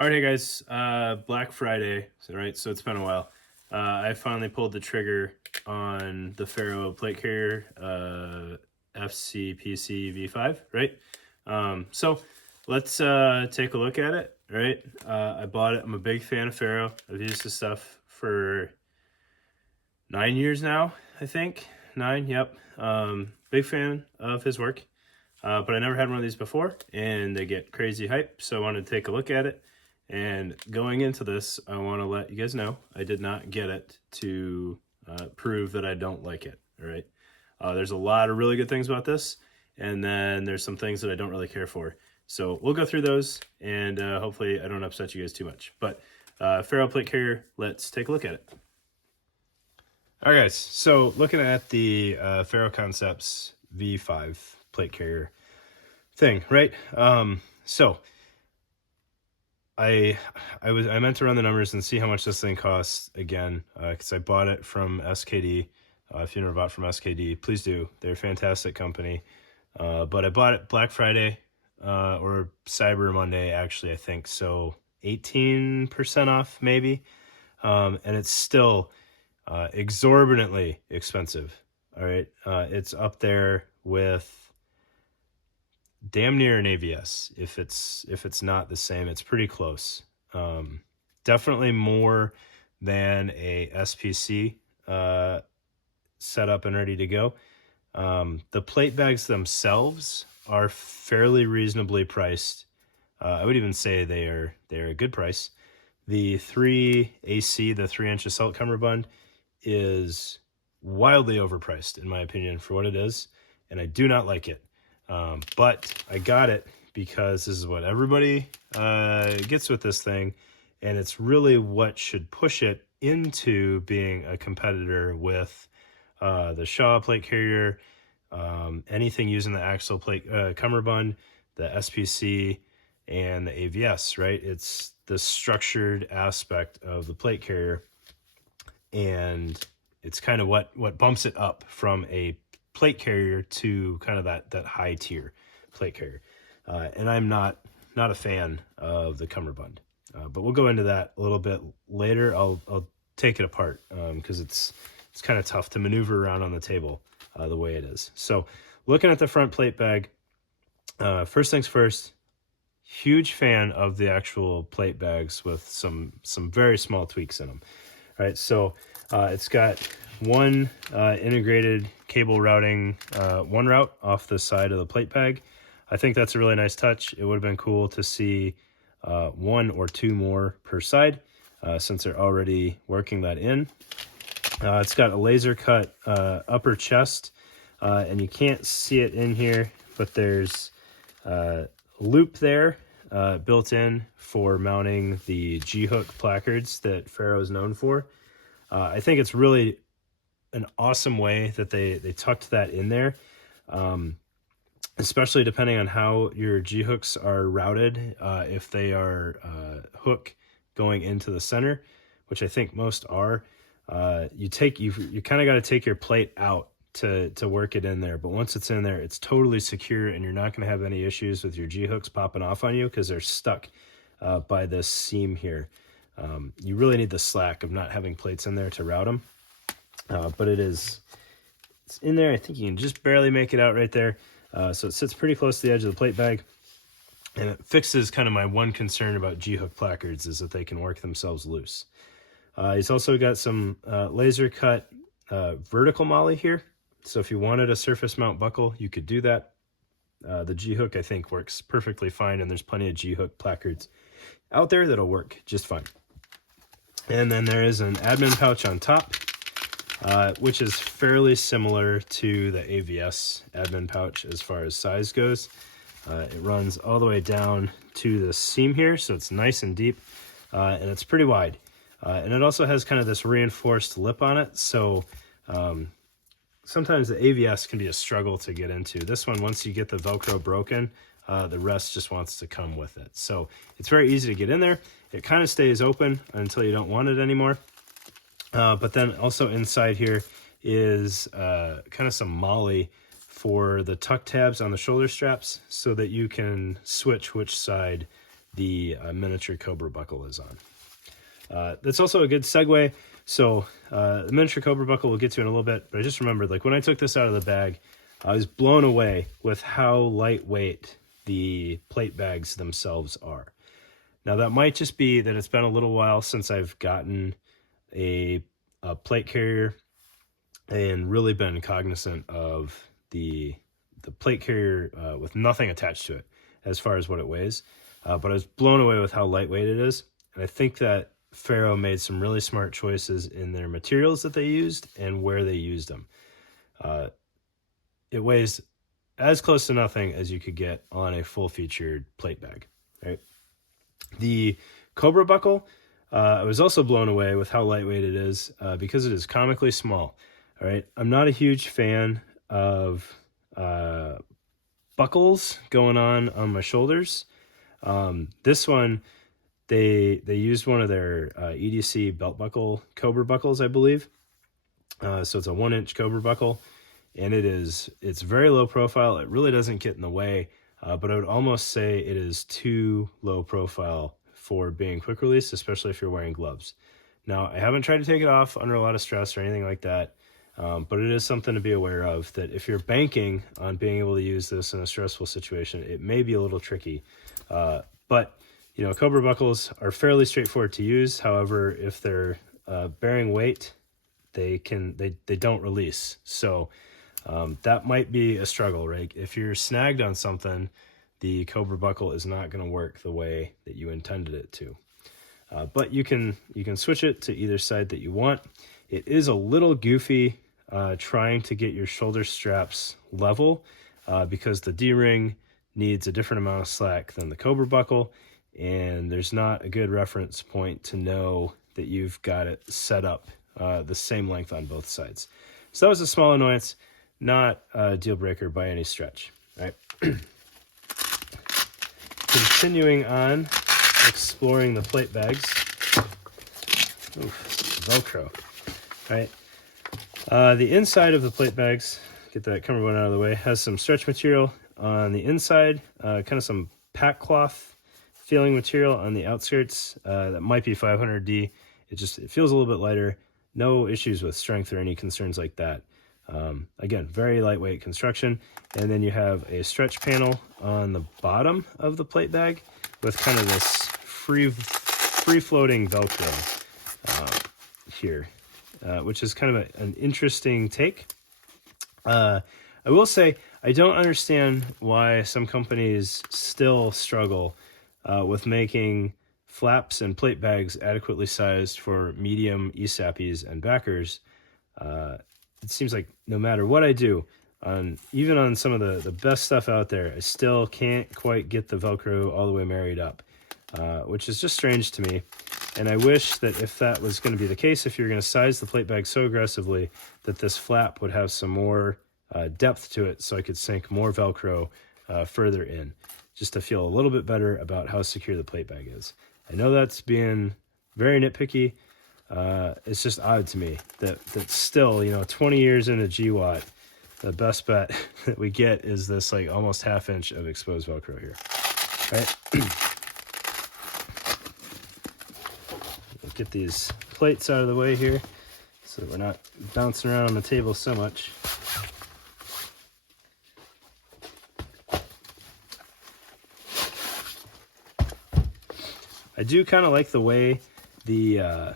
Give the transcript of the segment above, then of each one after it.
All right, hey guys, Black Friday, right? So it's been a while. I finally pulled the trigger on the Ferro plate carrier, FCPC V5, right? So let's take a look at it, right? I bought it. I'm a big fan of Ferro. I've used this stuff for 9 years now, I think. 9, yep. Big fan of his work. But I never had one of these before, and they get crazy hype, so I wanted to take a look at it. And going into this, I want to let you guys know I did not get it to prove that I don't like it, all right? There's a lot of really good things about this, and then there's some things that I don't really care for. So we'll go through those, and hopefully I don't upset you guys too much. But Ferro plate carrier, let's take a look at it. All right, guys, so looking at the Ferro Concepts V5 plate carrier thing, right? So I meant to run the numbers and see how much this thing costs again, because I bought it from SKD. If you never bought from SKD, please do. They're a fantastic company. But I bought it Black Friday or Cyber Monday, actually, I think. So 18% off, maybe. And it's still exorbitantly expensive. All right. It's up there with damn near an AVS. If it's not the same, it's pretty close. Definitely more than a SPC set up and ready to go. The plate bags themselves are fairly reasonably priced. I would even say they're a good price. The 3AC, the 3-inch assault cummerbund, is wildly overpriced in my opinion for what it is, and I do not like it. But I got it because this is what everybody gets with this thing, and it's really what should push it into being a competitor with the Shaw plate carrier, anything using the axle plate cummerbund, the SPC, and the AVS, right? It's the structured aspect of the plate carrier, and it's kind of what bumps it up from a plate carrier to kind of that high tier plate carrier. And I'm not a fan of the cummerbund, but we'll go into that a little bit later. I'll take it apart because it's kind of tough to maneuver around on the table the way it is. So looking at the front plate bag, first things first, huge fan of the actual plate bags with some very small tweaks in them. All right, so it's got one integrated cable routing, one route off the side of the plate bag. I think that's a really nice touch. It would have been cool to see one or two more per side since they're already working that in. It's got a laser cut upper chest, and you can't see it in here, but there's loop there built in for mounting the G-hook placards that Ferro is known for. I think it's really an awesome way that they tucked that in there, especially depending on how your G-hooks are routed. If they are hook going into the center, which I think most are, you kind of got to take your plate out to work it in there. But once it's in there, it's totally secure, and you're not going to have any issues with your G-hooks popping off on you because they're stuck by this seam here. You really need the slack of not having plates in there to route them. But it's in there. I think you can just barely make it out right there. So it sits pretty close to the edge of the plate bag, and it fixes kind of my one concern about G-hook placards is that they can work themselves loose. He's also got some laser cut vertical molly here. So if you wanted a surface mount buckle, you could do that. The G-hook, I think, works perfectly fine, and there's plenty of G-hook placards out there that'll work just fine. And then there is an admin pouch on top, which is fairly similar to the AVS admin pouch as far as size goes. It runs all the way down to the seam here, so it's nice and deep, and it's pretty wide. And it also has kind of this reinforced lip on it, so sometimes the AVS can be a struggle to get into. This one, once you get the Velcro broken, the rest just wants to come with it. So it's very easy to get in there. It kind of stays open until you don't want it anymore. But then also inside here is kind of some molly for the tuck tabs on the shoulder straps so that you can switch which side the miniature Cobra Buckle is on. That's also a good segue. So the miniature Cobra Buckle we'll get to in a little bit, but I just remembered, like, when I took this out of the bag, I was blown away with how lightweight the plate bags themselves are. Now, that might just be that it's been a little while since I've gotten a plate carrier and really been cognizant of the plate carrier with nothing attached to it as far as what it weighs. But I was blown away with how lightweight it is. And I think that Ferro made some really smart choices in their materials that they used and where they used them. It weighs as close to nothing as you could get on a full-featured plate bag, right? The Cobra Buckle, I was also blown away with how lightweight it is because it is comically small, all right? I'm not a huge fan of buckles going on my shoulders. This one, they used one of their EDC belt buckle Cobra buckles, I believe. So it's a 1-inch Cobra buckle, and it's very low profile. It really doesn't get in the way, but I would almost say it is too low profile for being quick release, especially if you're wearing gloves. Now, I haven't tried to take it off under a lot of stress or anything like that, but it is something to be aware of, that if you're banking on being able to use this in a stressful situation, it may be a little tricky. But you know, Cobra buckles are fairly straightforward to use. However, if they're bearing weight, they don't release. So that might be a struggle, right? If you're snagged on something, the Cobra Buckle is not going to work the way that you intended it to. But you can switch it to either side that you want. It is a little goofy trying to get your shoulder straps level because the D-ring needs a different amount of slack than the Cobra Buckle, and there's not a good reference point to know that you've got it set up the same length on both sides. So that was a small annoyance, not a deal breaker by any stretch, right? Continuing on, exploring the plate bags. Oof, Velcro, right? The inside of the plate bags, get that cummerbund out of the way, has some stretch material on the inside, kind of some pack cloth feeling material on the outskirts. That might be 500D. It feels a little bit lighter. No issues with strength or any concerns like that. Again, very lightweight construction. And then you have a stretch panel on the bottom of the plate bag with kind of this free-floating Velcro here, which is kind of an interesting take. I will say, I don't understand why some companies still struggle with making flaps and plate bags adequately sized for medium ESAPs and backers. It seems like no matter what I do, even on some of the best stuff out there, I still can't quite get the Velcro all the way married up, which is just strange to me. And I wish that if that was going to be the case, if you're going to size the plate bag so aggressively, that this flap would have some more depth to it so I could sink more Velcro further in, just to feel a little bit better about how secure the plate bag is. I know that's being very nitpicky. It's just odd to me that still, 20 years into GWAT, the best bet that we get is this like almost ½ inch of exposed Velcro here, right? We'll get these plates out of the way here so that we're not bouncing around on the table so much. I do kind of like the way the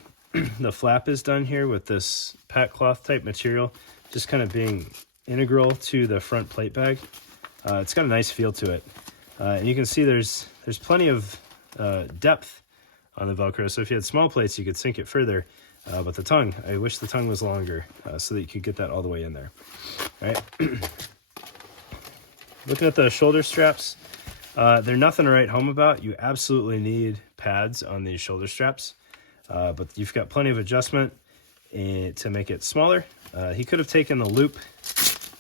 the flap is done here with this pack cloth type material, just kind of being integral to the front plate bag. It's got a nice feel to it, and you can see there's plenty of depth on the Velcro. So if you had small plates, you could sink it further. But the tongue, I wish the tongue was longer so that you could get that all the way in there. All right. Looking at the shoulder straps, they're nothing to write home about. You absolutely need pads on these shoulder straps, but you've got plenty of adjustment to make it smaller. He could have taken the loop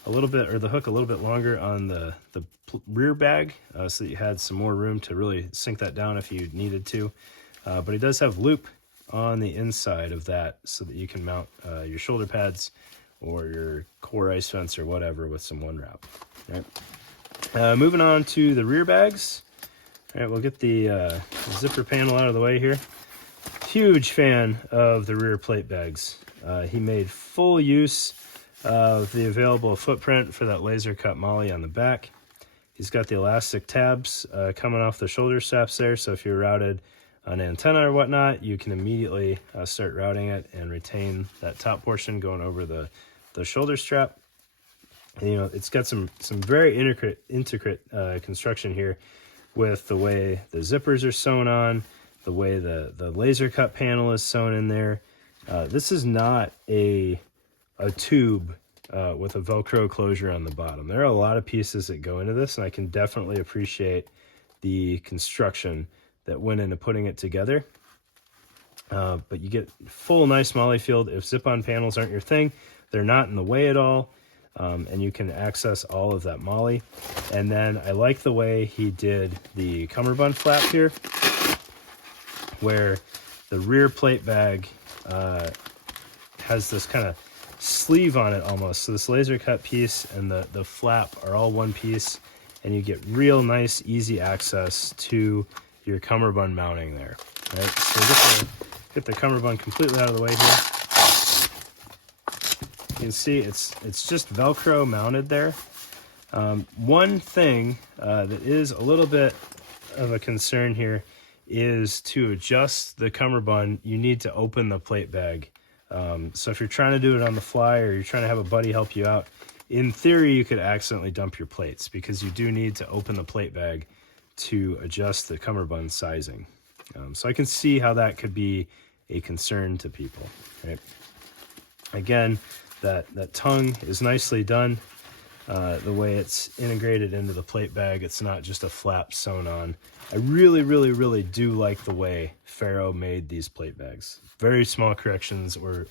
a little bit, or the hook a little bit longer on the rear bag so that you had some more room to really sink that down if you needed to. But he does have loop on the inside of that so that you can mount your shoulder pads or your core ice fence or whatever with some one wrap. Right. Moving on to the rear bags. All right, we'll get the zipper panel out of the way here. Huge fan of the rear plate bags. He made full use of the available footprint for that laser cut MOLLE on the back. He's got the elastic tabs coming off the shoulder straps there, so if you're routed an antenna or whatnot, you can immediately start routing it and retain that top portion going over the shoulder strap. And, you know, it's got some very intricate construction here with the way the zippers are sewn on, the way the laser cut panel is sewn in there. This is not a tube with a Velcro closure on the bottom. There are a lot of pieces that go into this, and I can definitely appreciate the construction that went into putting it together. But you get full nice MOLLE field. If zip-on panels aren't your thing, they're not in the way at all, and you can access all of that MOLLE. And then I like the way he did the cummerbund flap here, where the rear plate bag has this kind of sleeve on it almost. So this laser cut piece and the flap are all one piece, and you get real nice, easy access to your cummerbund mounting there. Right? So get the cummerbund completely out of the way here. You can see it's just Velcro mounted there. One thing that is a little bit of a concern here is to adjust the cummerbund, you need to open the plate bag. So if you're trying to do it on the fly, or you're trying to have a buddy help you out, in theory you could accidentally dump your plates, because you do need to open the plate bag to adjust the cummerbund sizing. So I can see how that could be a concern to people. Right? Again, that tongue is nicely done. The way it's integrated into the plate bag, it's not just a flap sewn on. I really do like the way Ferro made these plate bags. Very small corrections or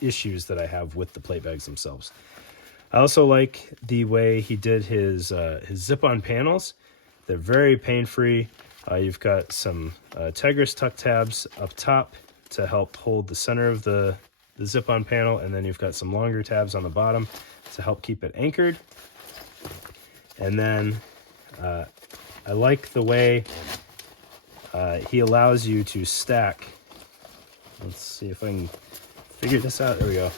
issues that I have with the plate bags themselves. I also like the way he did his zip-on panels. They're very pain-free. You've got some Tegris tuck tabs up top to help hold the center of the zip-on panel, and then you've got some longer tabs on the bottom to help keep it anchored. And then I like the way he allows you to stack. Let's see if I can figure this out. There we go.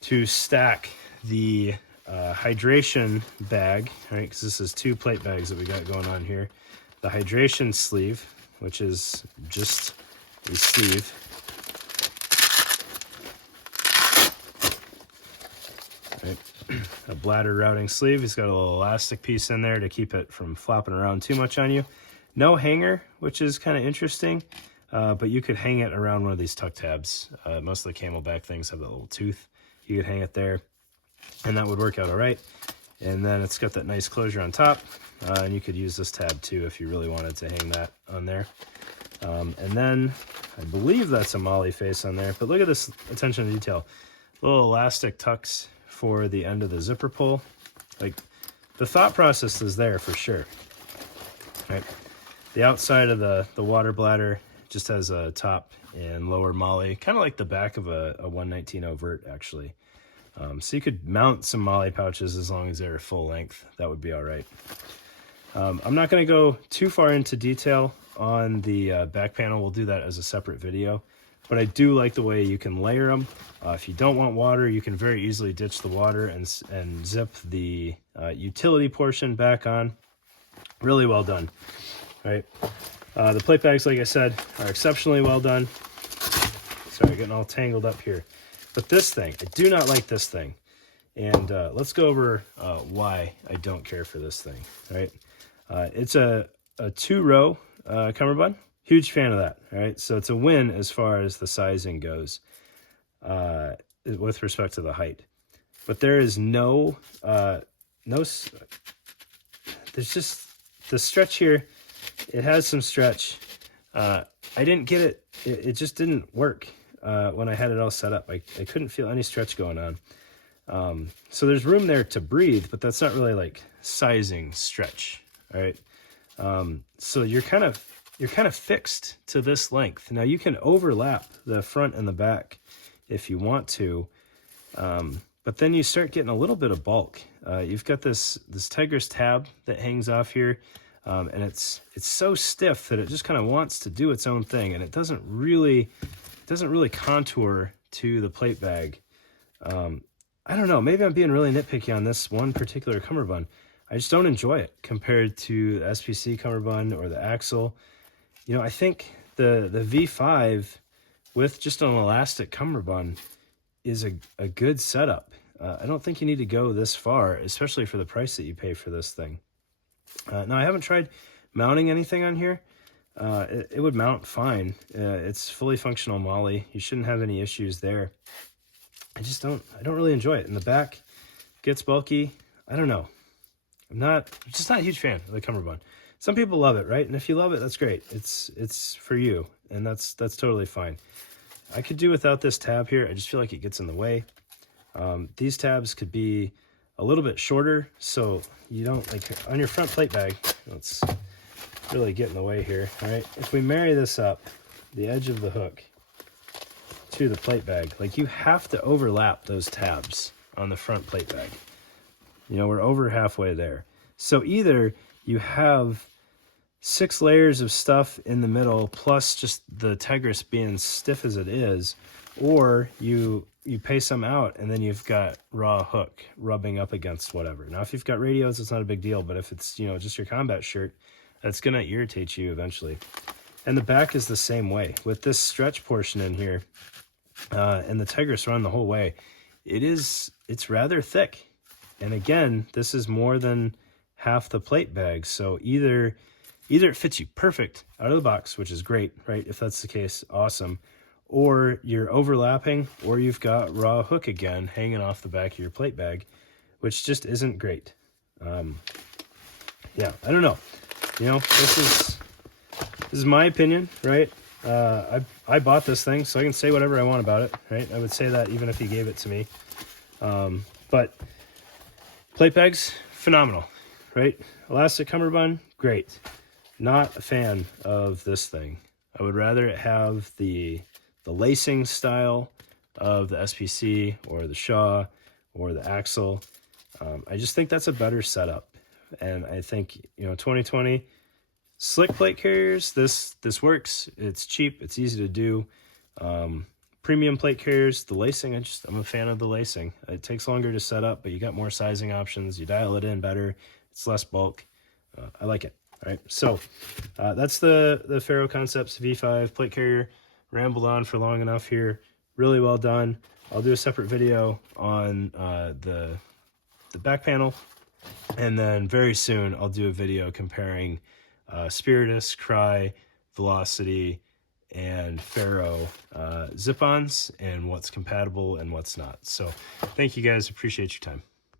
To stack the hydration bag, right? Because this is two plate bags that we got going on here. The hydration sleeve, which is just a sleeve. Right. A bladder routing sleeve. He's got a little elastic piece in there to keep it from flopping around too much on you. No hanger, which is kind of interesting, but you could hang it around one of these tuck tabs. Most of the Camelback things have that little tooth. You could hang it there, and that would work out all right. And then it's got that nice closure on top, and you could use this tab too if you really wanted to hang that on there. And then I believe that's a MOLLE face on there, but look at this attention to detail. Little elastic tucks for the end of the zipper pull. Like, the thought process is there for sure. Right. The outside of the water bladder just has a top and lower MOLLE, kind of like the back of a 119 overt actually. So you could mount some MOLLE pouches as long as they're full length. That would be all right. I'm not going to go too far into detail on the back panel. We'll do that as a separate video. But I do like the way you can layer them. If you don't want water, you can very easily ditch the water and zip the utility portion back on. Really well done. Right? The plate bags, like I said, are exceptionally well done. Sorry, getting all tangled up here. But this thing, I do not like this thing. And let's go over why I don't care for this thing. Right? It's a two-row cummerbund. Huge fan of that. All right, so it's a win as far as the sizing goes with respect to the height. But there is there's just the stretch here. It has some stretch. I didn't get it. It just didn't work when I had it all set up. I couldn't feel any stretch going on. So there's room there to breathe, but that's not really like sizing stretch. All right. So you're kind of fixed to this length. Now you can overlap the front and the back if you want to, but then you start getting a little bit of bulk. You've got this Tegris tab that hangs off here. and it's so stiff that it just kind of wants to do its own thing, and it doesn't really contour to the plate bag. I don't know, maybe I'm being really nitpicky on this one particular cummerbund. I just don't enjoy it compared to the SPC cummerbund or the axle. You know, I think the V5 with just an elastic cummerbund is a good setup. I don't think you need to go this far, especially for the price that you pay for this thing. Now, I haven't tried mounting anything on here. It would mount fine. It's fully functional MOLLE. You shouldn't have any issues there. I don't really enjoy it. In the back, gets bulky. I don't know. I'm just not a huge fan of the cummerbund. Some people love it, right? And if you love it, that's great. It's for you, and that's totally fine. I could do without this tab here. I just feel like it gets in the way. These tabs could be a little bit shorter, so you don't, like on your front plate bag, let's really get in the way here. All right, if we marry this up, the edge of the hook to the plate bag, like you have to overlap those tabs on the front plate bag. You know, we're over halfway there. So either you have 6 layers of stuff in the middle, plus just the Tegris being stiff as it is, or you pay some out and then you've got raw hook rubbing up against whatever. Now, if you've got radios, it's not a big deal, but if it's, you know, just your combat shirt, that's going to irritate you eventually. And the back is the same way. With this stretch portion in here, and the Tegris run the whole way, it's rather thick. And again, this is more than half the plate bag, so either it fits you perfect out of the box, which is great, right? If that's the case, awesome. Or you're overlapping, or you've got raw hook again hanging off the back of your plate bag, which just isn't great. Yeah, I don't know. You know, this is my opinion, right? I bought this thing, so I can say whatever I want about it, right? I would say that even if he gave it to me. But plate bags, phenomenal, right? Elastic cummerbund, great. Not a fan of this thing. I would rather it have the lacing style of the SPC or the Shaw or the Axle. I just think that's a better setup. And I think, you know, 2020, slick plate carriers, this works. It's cheap, it's easy to do. Premium plate carriers, the lacing, I'm a fan of the lacing. It takes longer to set up, but you got more sizing options. You dial it in better. It's less bulk. I like it. All right, so that's the Ferro Concepts V5 plate carrier. Rambled on for long enough here. Really well done. I'll do a separate video on the back panel, and then very soon I'll do a video comparing Spiritus, Cry, Velocity, and Ferro zip-ons and what's compatible and what's not. So thank you guys. Appreciate your time.